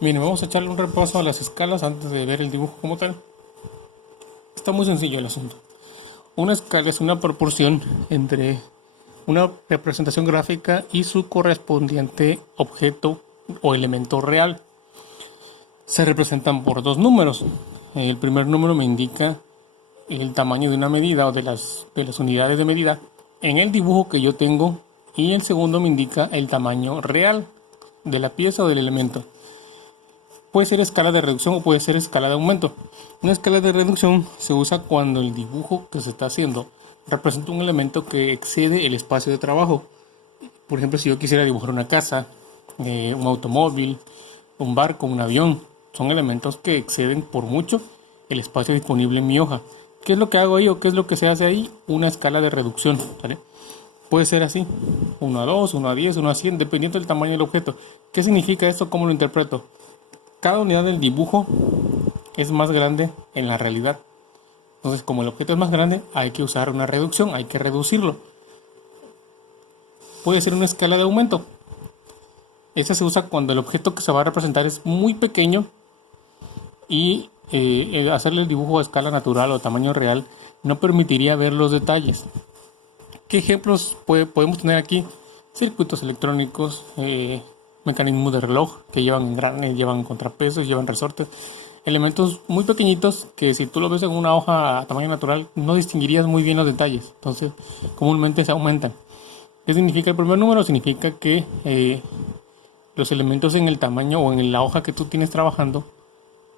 Bien, vamos a echarle un repaso a las escalas antes de ver el dibujo como tal. Está muy sencillo el asunto. Una escala es una proporción entre una representación gráfica y su correspondiente objeto o elemento real. Se representan por dos números. El primer número me indica el tamaño de una medida o de las unidades de medida en el dibujo que yo tengo, y el segundo me indica el tamaño real de la pieza o del elemento. Puede ser escala de reducción o puede ser escala de aumento. Una escala de reducción se usa cuando el dibujo que se está haciendo representa un elemento que excede el espacio de trabajo. Por ejemplo, si yo quisiera dibujar una casa, un automóvil, un barco, un avión, son elementos que exceden por mucho el espacio disponible en mi hoja. ¿Qué es lo que hago ahí o qué es lo que se hace ahí? Una escala de reducción, ¿vale? Puede ser así, 1 a 2, 1 a 10, 1 a 100, dependiendo del tamaño del objeto. ¿Qué significa esto? ¿Cómo lo interpreto? Cada unidad del dibujo es más grande en la realidad. Entonces, como el objeto es más grande, hay que usar una reducción, hay que reducirlo. Puede ser una escala de aumento. Esta se usa cuando el objeto que se va a representar es muy pequeño y hacerle el dibujo a escala natural o tamaño real no permitiría ver los detalles. ¿Qué ejemplos podemos tener aquí? Circuitos electrónicos, mecanismos de reloj que llevan engranes, llevan contrapesos, llevan resortes. Elementos muy pequeñitos que si tú lo ves en una hoja a tamaño natural no distinguirías muy bien los detalles. Entonces, comúnmente se aumentan. ¿Qué significa el primer número? Significa que los elementos en el tamaño o en la hoja que tú tienes trabajando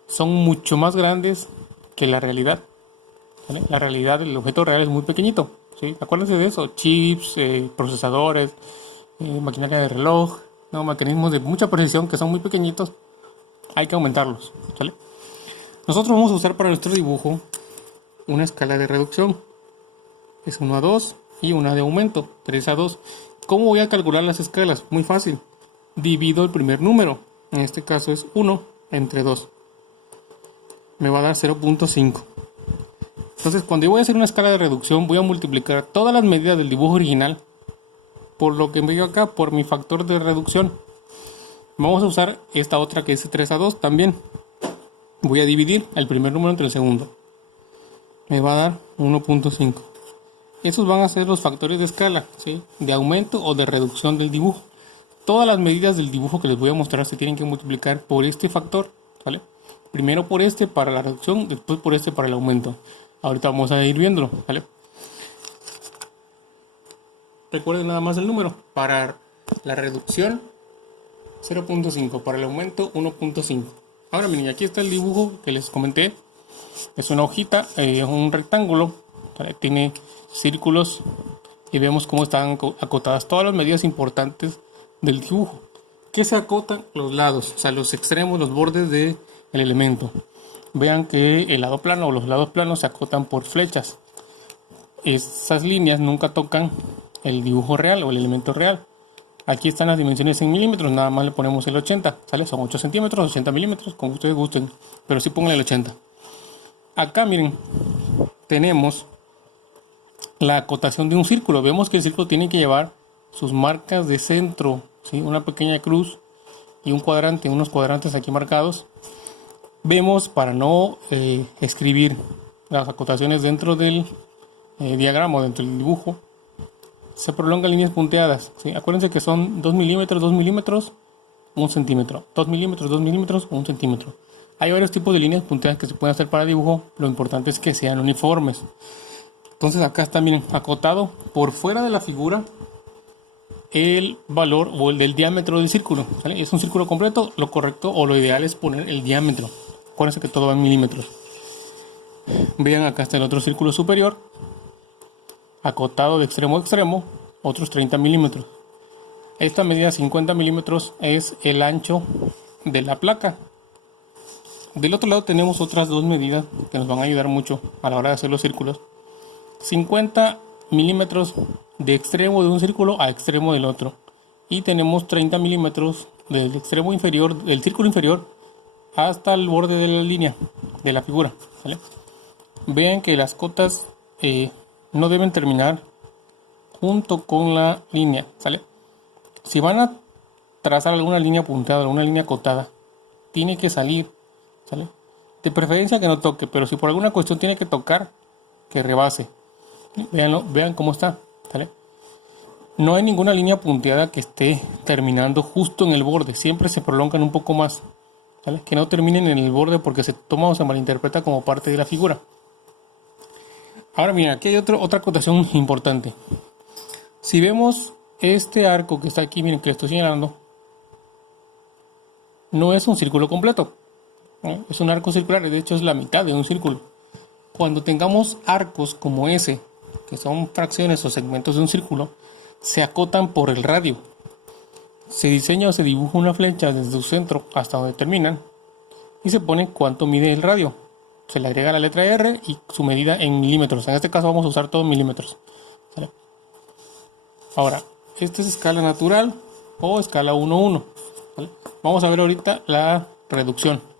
son mucho más grandes que la realidad, ¿vale? La realidad, el objeto real es muy pequeñito, ¿sí? Acuérdense de eso: chips, procesadores, maquinaria de reloj, ¿no? Mecanismos de mucha precisión que son muy pequeñitos, hay que aumentarlos, ¿vale? Nosotros vamos a usar para nuestro dibujo una escala de reducción. Es 1 a 2 y una de aumento, 3 a 2. ¿Cómo voy a calcular las escalas? Muy fácil. Divido el primer número, en este caso es 1 entre 2. Me va a dar 0.5. Entonces, cuando yo voy a hacer una escala de reducción, voy a multiplicar todas las medidas del dibujo original por lo que me dio acá, por mi factor de reducción. Vamos a usar esta otra que es 3 a 2 también. Voy a dividir el primer número entre el segundo. Me va a dar 1.5. Esos van a ser los factores de escala, ¿sí? De aumento o de reducción del dibujo. Todas las medidas del dibujo que les voy a mostrar se tienen que multiplicar por este factor, ¿vale? Primero por este para la reducción, después por este para el aumento. Ahorita vamos a ir viéndolo, ¿vale? Recuerden nada más el número. Para la reducción 0.5, para el aumento 1.5. Ahora miren, aquí está el dibujo que les comenté. Es una hojita, es un rectángulo, ¿vale? Tiene círculos y vemos cómo están acotadas todas las medidas importantes del dibujo. ¿Qué se acotan? Los lados, o sea, los extremos, los bordes del elemento. Vean que el lado plano o los lados planos se acotan por flechas. Esas líneas nunca tocan el dibujo real o el elemento real. Aquí están las dimensiones en milímetros, nada más le ponemos el 80, ¿sale? Son 8 centímetros, 80 milímetros, como ustedes gusten, pero sí pongan el 80. Acá miren, tenemos la acotación de un círculo. Vemos que el círculo tiene que llevar sus marcas de centro, ¿sí? Una pequeña cruz y un cuadrante, unos cuadrantes aquí marcados. Vemos, para no escribir las acotaciones dentro del diagrama, dentro del dibujo, se prolongan líneas punteadas, ¿sí? Acuérdense que son 2 milímetros, 2 milímetros, 1 centímetro, 2 milímetros, 2 milímetros, 1 centímetro. Hay varios tipos de líneas punteadas que se pueden hacer para dibujo. Lo importante es que sean uniformes. Entonces acá está, miren, acotado por fuera de la figura el valor o el del diámetro del círculo, ¿vale? Es un círculo completo, lo correcto o lo ideal es poner el diámetro. Acuérdense que todo va en milímetros. Vean, acá está el otro círculo superior, acotado de extremo a extremo, otros 30 milímetros. Esta medida 50 milímetros es el ancho de la placa. Del otro lado tenemos otras dos medidas que nos van a ayudar mucho a la hora de hacer los círculos. 50 milímetros de extremo de un círculo a extremo del otro. Y tenemos 30 milímetros del extremo inferior, del círculo inferior, hasta el borde de la línea de la figura, ¿vale? Vean que las cotas no deben terminar junto con la línea, ¿sale? Si van a trazar alguna línea punteada, alguna línea acotada, tiene que salir, ¿sale? De preferencia que no toque, pero si por alguna cuestión tiene que tocar, que rebase. Véanlo, vean cómo está, ¿sale? No hay ninguna línea punteada que esté terminando justo en el borde, siempre se prolongan un poco más, ¿vale? Que no terminen en el borde porque se toma o se malinterpreta como parte de la figura. Ahora miren, aquí hay otra acotación importante. Si vemos este arco que está aquí, miren que le estoy señalando, no es un círculo completo, ¿no? Es un arco circular, de hecho es la mitad de un círculo. Cuando tengamos arcos como ese, que son fracciones o segmentos de un círculo, se acotan por el radio. Se diseña o se dibuja una flecha desde su centro hasta donde terminan y se pone cuánto mide el radio. Se le agrega la letra R y su medida en milímetros. En este caso vamos a usar todo en milímetros, ¿vale? Ahora, esta es escala natural o escala 1:1, ¿vale? Vamos a ver ahorita la reducción.